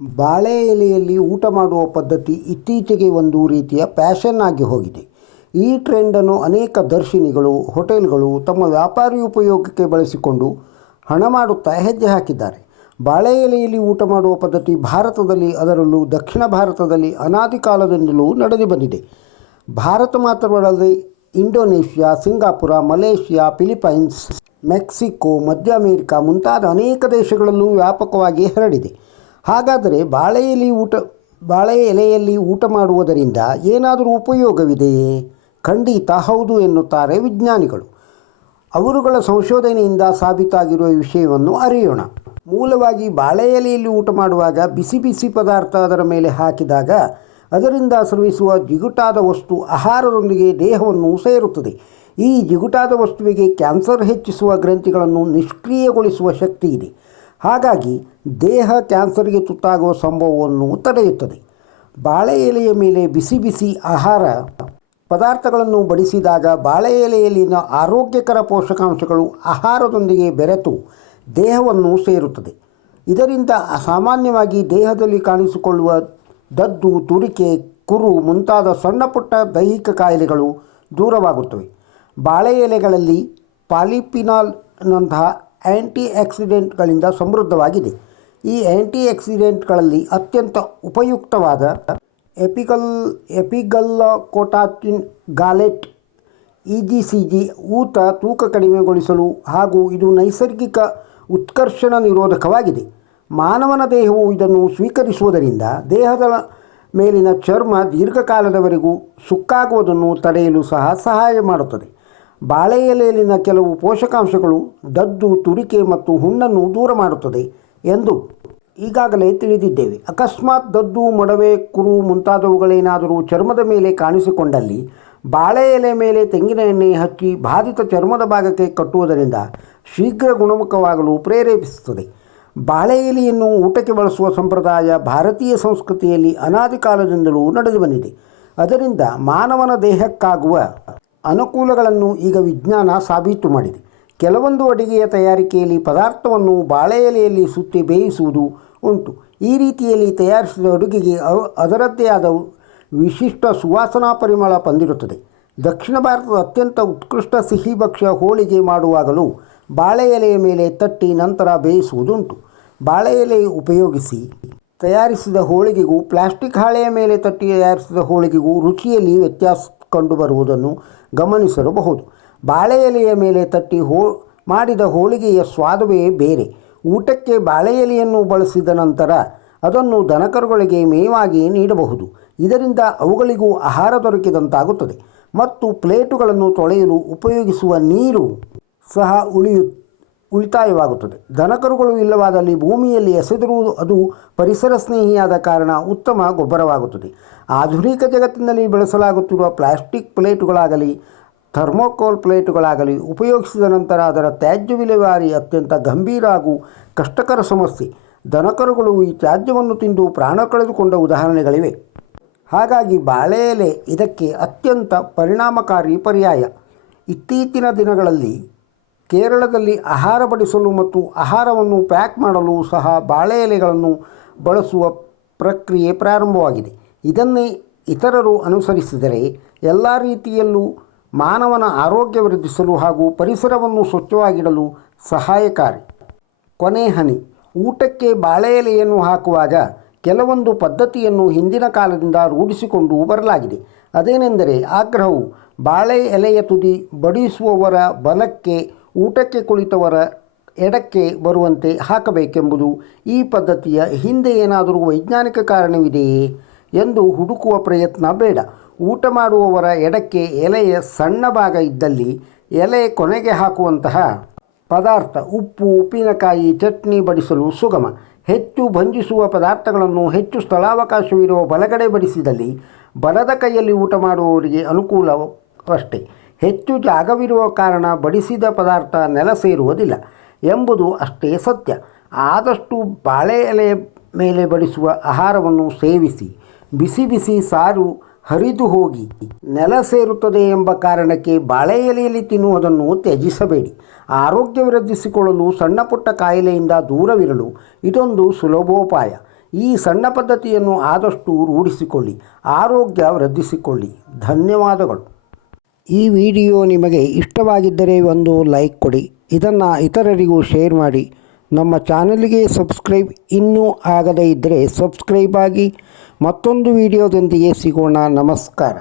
ಬಾಳೆ ಎಲೆಯಲ್ಲಿ ಊಟ ಮಾಡುವ ಪದ್ಧತಿ ಇತ್ತೀಚೆಗೆ ಒಂದು ರೀತಿಯ ಪ್ಯಾಷನ್ ಆಗಿ ಹೋಗಿದೆ. ಈ ಟ್ರೆಂಡನ್ನು ಅನೇಕ ದರ್ಶಿನಿಗಳು, ಹೋಟೆಲ್ಗಳು ತಮ್ಮ ವ್ಯಾಪಾರಿ ಉಪಯೋಗಕ್ಕೆ ಬಳಸಿಕೊಂಡು ಹಣ ಮಾಡುತ್ತಾ ಹೆಜ್ಜೆ ಹಾಕಿದ್ದಾರೆ. ಬಾಳೆ ಎಲೆಯಲ್ಲಿ ಊಟ ಮಾಡುವ ಪದ್ಧತಿ ಭಾರತದಲ್ಲಿ, ಅದರಲ್ಲೂ ದಕ್ಷಿಣ ಭಾರತದಲ್ಲಿ ಅನಾದಿ ಕಾಲದಿಂದಲೂ ನಡೆದು ಬಂದಿದೆ. ಭಾರತ ಮಾತ್ರವಲ್ಲದೆ Indonesia, Singapore, Malaysia, Philippines, Mexico, ಮಧ್ಯ ಅಮೇರಿಕಾ ಮುಂತಾದ ಅನೇಕ ದೇಶಗಳಲ್ಲೂ ವ್ಯಾಪಕವಾಗಿ ಹರಡಿದೆ. ಹಾಗಾದರೆ ಬಾಳೆ ಎಲೆ ಊಟ ಬಾಳೆ ಎಲೆಯಲ್ಲಿ ಊಟ ಮಾಡುವುದರಿಂದ ಏನಾದರೂ ಉಪಯೋಗವಿದೆಯೇ ಖಂಡಿತ ಹೌದು ಎನ್ನುತ್ತಾರೆ ವಿಜ್ಞಾನಿಗಳು. ಅವರುಗಳ ಸಂಶೋಧನೆಯಿಂದ ಸಾಬೀತಾಗಿರುವ ವಿಷಯವನ್ನು ಅರಿಯೋಣ. ಮೂಲವಾಗಿ ಬಾಳೆ ಎಲೆಯಲ್ಲಿ ಊಟ ಮಾಡುವಾಗ ಬಿಸಿ ಬಿಸಿ ಪದಾರ್ಥ ಅದರ ಮೇಲೆ ಹಾಕಿದಾಗ ಅದರಿಂದ ಸ್ರವಿಸುವ ಜಿಗುಟಾದ ವಸ್ತು ಆಹಾರದೊಂದಿಗೆ ದೇಹವನ್ನು ಸೇರುತ್ತದೆ. ಈ ಜಿಗುಟಾದ ವಸ್ತುವಿಗೆ ಕ್ಯಾನ್ಸರ್ ಹೆಚ್ಚಿಸುವ ಗ್ರಂಥಿಗಳನ್ನು ನಿಷ್ಕ್ರಿಯಗೊಳಿಸುವ ಶಕ್ತಿ ಇದೆ. ಹಾಗಾಗಿ ದೇಹ ಕ್ಯಾನ್ಸರ್ಗೆ ತುತ್ತಾಗುವ ಸಂಭವವನ್ನು ತಡೆಯುತ್ತದೆ. ಬಾಳೆ ಎಲೆಯ ಮೇಲೆ ಬಿಸಿ ಬಿಸಿ ಆಹಾರ ಪದಾರ್ಥಗಳನ್ನು ಬಡಿಸಿದಾಗ ಬಾಳೆ ಎಲೆಯಲ್ಲಿನ ಆರೋಗ್ಯಕರ ಪೋಷಕಾಂಶಗಳು ಆಹಾರದೊಂದಿಗೆ ಬೆರೆತು ದೇಹವನ್ನು ಸೇರುತ್ತದೆ. ಇದರಿಂದ ಸಾಮಾನ್ಯವಾಗಿ ದೇಹದಲ್ಲಿ ಕಾಣಿಸಿಕೊಳ್ಳುವ ದದ್ದು, ತುರಿಕೆ, ಕುರು ಮುಂತಾದ ಸಣ್ಣ ಪುಟ್ಟ ದೈಹಿಕ ಕಾಯಿಲೆಗಳು ದೂರವಾಗುತ್ತವೆ. ಬಾಳೆ ಎಲೆಗಳಲ್ಲಿ ಪಾಲಿಪಿನಾಲ್ನಂತಹ ಆ್ಯಂಟಿ ಆಕ್ಸಿಡೆಂಟ್ಗಳಿಂದ ಸಮೃದ್ಧವಾಗಿದೆ. ಈ ಆ್ಯಂಟಿ ಆಕ್ಸಿಡೆಂಟ್ಗಳಲ್ಲಿ ಅತ್ಯಂತ ಉಪಯುಕ್ತವಾದ ಎಪಿಗಲ್ ಎಪಿಗಲ್ಲಕೋಟಾಟಿನ್ gallate, E G C G ಊತ ತೂಕ ಕಡಿಮೆಗೊಳಿಸಲು ಹಾಗೂ ಇದು ನೈಸರ್ಗಿಕ ಉತ್ಕರ್ಷಣ ನಿರೋಧಕವಾಗಿದೆ. ಮಾನವನ ದೇಹವು ಇದನ್ನು ಸ್ವೀಕರಿಸುವುದರಿಂದ ದೇಹದ ಮೇಲಿನ ಚರ್ಮ ದೀರ್ಘಕಾಲದವರೆಗೂ ಸುಕ್ಕಾಗುವುದನ್ನು ತಡೆಯಲು ಸಹ ಸಹಾಯ ಮಾಡುತ್ತದೆ. ಬಾಳೆ ಎಲೆಯಲ್ಲಿನ ಕೆಲವು ಪೋಷಕಾಂಶಗಳು ದದ್ದು, ತುರಿಕೆ ಮತ್ತು ಹುಣ್ಣನ್ನು ದೂರ ಮಾಡುತ್ತದೆ ಎಂದು ಈಗಾಗಲೇ ತಿಳಿದಿದ್ದೇವೆ. ಅಕಸ್ಮಾತ್ ದದ್ದು, ಮೊಡವೆ, ಕುರು ಮುಂತಾದವುಗಳೇನಾದರೂ ಚರ್ಮದ ಮೇಲೆ ಕಾಣಿಸಿಕೊಂಡಲ್ಲಿ ಬಾಳೆ ಎಲೆ ಮೇಲೆ ತೆಂಗಿನ ಎಣ್ಣೆ ಹಚ್ಚಿ ಬಾಧಿತ ಚರ್ಮದ ಭಾಗಕ್ಕೆ ಕಟ್ಟುವುದರಿಂದ ಶೀಘ್ರ ಗುಣಮುಖವಾಗಲು ಪ್ರೇರೇಪಿಸುತ್ತದೆ. ಬಾಳೆ ಎಲೆಯನ್ನು ಊಟಕ್ಕೆ ಬಳಸುವ ಸಂಪ್ರದಾಯ ಭಾರತೀಯ ಸಂಸ್ಕೃತಿಯಲ್ಲಿ ಅನಾದಿ ಕಾಲದಿಂದಲೂ ನಡೆದು ಬಂದಿದೆ ಅದರಿಂದ ಮಾನವನ ದೇಹಕ್ಕಾಗುವ ಅನುಕೂಲಗಳನ್ನು ಈಗ ವಿಜ್ಞಾನ ಸಾಬೀತು ಮಾಡಿದೆ. ಕೆಲವೊಂದು ಅಡಿಗೆಯ ತಯಾರಿಕೆಯಲ್ಲಿ ಪದಾರ್ಥವನ್ನು ಬಾಳೆ ಎಲೆಯಲ್ಲಿ ಸುತ್ತಿ ಬೇಯಿಸುವುದು ಉಂಟು. ಈ ರೀತಿಯಲ್ಲಿ ತಯಾರಿಸಿದ ಅಡುಗೆಗೆ ಅದರದ್ದೇ ಆದ ವಿಶಿಷ್ಟ ಸುವಾಸನಾ ಪರಿಮಳ ಬಂದಿರುತ್ತದೆ. ದಕ್ಷಿಣ ಭಾರತದ ಅತ್ಯಂತ ಉತ್ಕೃಷ್ಟ ಸಿಹಿ ಭಕ್ಷ್ಯ ಹೋಳಿಗೆ ಮಾಡುವಾಗಲೂ ಬಾಳೆ ಎಲೆಯ ಮೇಲೆ ತಟ್ಟಿ ನಂತರ ಬೇಯಿಸುವುದುಂಟು. ಬಾಳೆ ಎಲೆ ಉಪಯೋಗಿಸಿ ತಯಾರಿಸಿದ ಹೋಳಿಗೆಗೂ, ಪ್ಲಾಸ್ಟಿಕ್ ಹಾಳೆಯ ಮೇಲೆ ತಟ್ಟಿ ತಯಾರಿಸಿದ ಹೋಳಿಗೆಗೂ ರುಚಿಯಲ್ಲಿ ವ್ಯತ್ಯಾಸ ಕಂಡುಬರುವುದನ್ನು ಗಮನಿಸಿರಬಹುದು ಬಾಳೆ ಎಲೆಯ ಮೇಲೆ ತಟ್ಟಿ ಹೋ, ಮಾಡಿದ ಹೋಳಿಗೆಯ ಸ್ವಾದವೇ ಬೇರೆ. ಊಟಕ್ಕೆ ಬಾಳೆ ಎಲೆಯನ್ನು ಬಳಸಿದ ನಂತರ ಅದನ್ನು ದನಕರುಗಳಿಗೆ ಮೇವಾಗಿ ನೀಡಬಹುದು. ಇದರಿಂದ ಅವುಗಳಿಗೂ ಆಹಾರ ದೊರಕಿದಂತಾಗುತ್ತದೆ. ಮತ್ತು ಪ್ಲೇಟುಗಳನ್ನು ತೊಳೆಯಲು ಉಪಯೋಗಿಸುವ ನೀರು ಸಹ ಉಳಿಯು ಉಳಿತಾಯವಾಗುತ್ತದೆ. ದನಕರುಗಳು ಇಲ್ಲವಾದಲ್ಲಿ ಭೂಮಿಯಲ್ಲಿ ಎಸೆದಿರುವುದು ಅದು ಪರಿಸರ ಸ್ನೇಹಿಯಾದ ಕಾರಣ ಉತ್ತಮ ಗೊಬ್ಬರವಾಗುತ್ತದೆ. ಆಧುನಿಕ ಜಗತ್ತಿನಲ್ಲಿ ಬಳಸಲಾಗುತ್ತಿರುವ ಪ್ಲಾಸ್ಟಿಕ್ ಪ್ಲೇಟುಗಳಾಗಲಿ, ಥರ್ಮೋಕೋಲ್ ಪ್ಲೇಟುಗಳಾಗಲಿ ಉಪಯೋಗಿಸಿದ ನಂತರ ಅದರ ತ್ಯಾಜ್ಯ ವಿಲೇವಾರಿ ಅತ್ಯಂತ ಗಂಭೀರ ಹಾಗೂ ಕಷ್ಟಕರ ಸಮಸ್ಯೆ. ದನಕರುಗಳು ಈ ತ್ಯಾಜ್ಯವನ್ನು ತಿಂದು ಪ್ರಾಣ ಕಳೆದುಕೊಂಡ ಉದಾಹರಣೆಗಳಿವೆ. ಹಾಗಾಗಿ ಬಾಳೆ ಎಲೆ ಇದಕ್ಕೆ ಅತ್ಯಂತ ಪರಿಣಾಮಕಾರಿ ಪರ್ಯಾಯ. ಇತ್ತೀಚಿನ ದಿನಗಳಲ್ಲಿ ಕೇರಳದಲ್ಲಿ ಆಹಾರ ಬಡಿಸಲು ಮತ್ತು ಆಹಾರವನ್ನು ಪ್ಯಾಕ್ ಮಾಡಲು ಸಹ ಬಾಳೆ ಎಲೆಗಳನ್ನು ಬಳಸುವ ಪ್ರಕ್ರಿಯೆ ಪ್ರಾರಂಭವಾಗಿದೆ. ಇದನ್ನೇ ಇತರರು ಅನುಸರಿಸಿದರೆ ಎಲ್ಲ ರೀತಿಯಲ್ಲೂ ಮಾನವನ ಆರೋಗ್ಯ ವೃದ್ಧಿಸಲು ಹಾಗೂ ಪರಿಸರವನ್ನು ಸ್ವಚ್ಛವಾಗಿಡಲು ಸಹಾಯಕಾರಿ. ಕೊನೆ ಹನಿ. ಊಟಕ್ಕೆ ಬಾಳೆ ಎಲೆಯನ್ನು ಹಾಕುವಾಗ ಕೆಲವೊಂದು ಪದ್ಧತಿಯನ್ನು ಹಿಂದಿನ ಕಾಲದಿಂದ ರೂಢಿಸಿಕೊಂಡು ಬರಲಾಗಿದೆ. ಅದೇನೆಂದರೆ ಆಗ್ರಹವು ಬಾಳೆ ಎಲೆಯ ತುದಿ ಬಡಿಸುವವರ ಬಲಕ್ಕೆ ಊಟಕ್ಕೆ ಕುಳಿತವರ ಎಡಕ್ಕೆ ಬರುವಂತೆ ಹಾಕಬೇಕೆಂಬುದು ಈ ಪದ್ಧತಿಯ ಹಿಂದೆ ಏನಾದರೂ ವೈಜ್ಞಾನಿಕ ಕಾರಣವಿದೆಯೇ ಎಂದು ಹುಡುಕುವ ಪ್ರಯತ್ನ ಬೇಡ. ಊಟ ಮಾಡುವವರ ಎಡಕ್ಕೆ ಎಲೆಯ ಸಣ್ಣ ಭಾಗ ಇದ್ದಲ್ಲಿ ಎಲೆ ಕೊನೆಗೆ ಹಾಕುವಂತಹ ಪದಾರ್ಥ ಉಪ್ಪು, ಉಪ್ಪಿನಕಾಯಿ, ಚಟ್ನಿ ಬಡಿಸಲು ಸುಗಮ. ಹೆಚ್ಚು ಭಂಜಿಸುವ ಪದಾರ್ಥಗಳನ್ನು ಹೆಚ್ಚು ಸ್ಥಳಾವಕಾಶವಿರುವ ಬಲಗಡೆ ಬಡಿಸಿದಲ್ಲಿ ಬಲದ ಕೈಯಲ್ಲಿ ಊಟ ಮಾಡುವವರಿಗೆ ಅನುಕೂಲವಷ್ಟೇ. ಹೆಚ್ಚು ಜಾಗವಿರುವ ಕಾರಣ ಬಡಿಸಿದ ಪದಾರ್ಥ ನೆಲ ಸೇರುವುದಿಲ್ಲ ಎಂಬುದು ಅಷ್ಟೇ ಸತ್ಯ. ಆದಷ್ಟು ಬಾಳೆ ಎಲೆ ಮೇಲೆ ಬಡಿಸುವ ಆಹಾರವನ್ನು ಸೇವಿಸಿ, ಬಿಸಿ ಬಿಸಿ ಸಾರು ಹರಿದು ಹೋಗಿ, ನೆಲ ಸೇರುತ್ತದೆ ಎಂಬ ಕಾರಣಕ್ಕೆ ಬಾಳೆ ಎಲೆಯಲ್ಲಿ ತಿನ್ನುವುದನ್ನು ತ್ಯಜಿಸಬೇಡಿ. ಆರೋಗ್ಯ ವೃದ್ಧಿಸಿಕೊಳ್ಳಲು ಸಣ್ಣ ಪುಟ್ಟ ಕಾಯಿಲೆಯಿಂದ ದೂರವಿರಲು ಇದೊಂದು ಸುಲಭೋಪಾಯ. ಈ ಸಣ್ಣ ಪದ್ಧತಿಯನ್ನು ಆದಷ್ಟು ರೂಢಿಸಿಕೊಳ್ಳಿ, ಆರೋಗ್ಯ ವೃದ್ಧಿಸಿಕೊಳ್ಳಿ. ಧನ್ಯವಾದಗಳು. ಈ ವಿಡಿಯೋ ನಿಮಗೆ ಇಷ್ಟವಾಗಿದ್ದರೆ ಒಂದು ಲೈಕ್ ಕೊಡಿ. ಇದನ್ನು ಇತರರಿಗೂ ಶೇರ್ ಮಾಡಿ. ನಮ್ಮ ಚಾನಲ್ಗೆ ಸಬ್ಸ್ಕ್ರೈಬ್ ಇನ್ನೂ ಆಗದೇ ಇದ್ದರೆ ಸಬ್ಸ್ಕ್ರೈಬ್ ಆಗಿ ಮತ್ತೊಂದು ವಿಡಿಯೋದೊಂದಿಗೆ ಸಿಗೋಣ. ನಮಸ್ಕಾರ.